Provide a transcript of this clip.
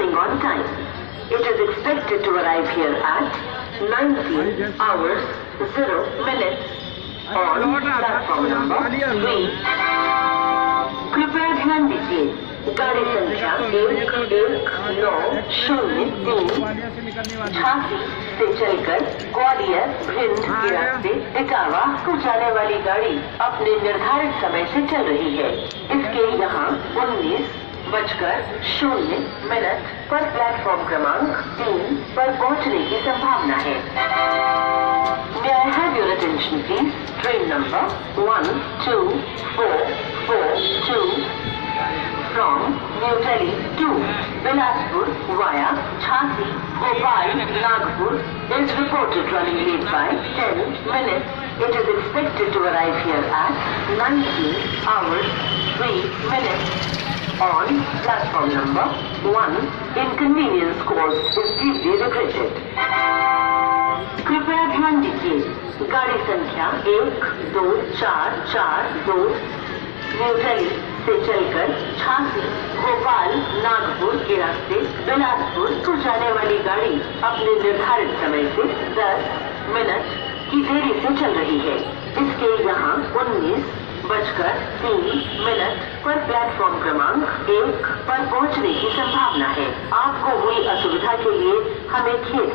running on time. It is expected to arrive here at 19 hours 0 minutes on platform number 3. कृपया ध्यान दीजिए, गाड़ी संख्या 119038 से चलकर ग्वालियर भिंड के रास्ते इटावा को जाने वाली गाड़ी अपने निर्धारित समय से चल रही है। इसके यहाँ 19:00 पर प्लेटफॉर्म क्रमांक 3 पर पहुँचने की संभावना है। May I have your attention please? Train number 12442 from New Delhi to Bilaspur via Jhansi, Bhopal, Nagpur is reported running late by 10 minutes. It is expected to arrive here at 19 hours 3 minutes on platform number 1. Inconvenience caused is deeply regretted. कृपया ध्यान दीजिए, गाड़ी संख्या 12442 न्यू दिल्ली से चलकर झांसी, भोपाल, नागपुर के रास्ते बिलासपुर को जाने वाली गाड़ी अपने निर्धारित समय से 10 मिनट की देरी से चल रही है। इसके यहाँ 19:03 पर प्लेटफॉर्म क्रमांक 1 पर पहुँचने की संभावना है। आपको हुई असुविधा के लिए हमें खेद।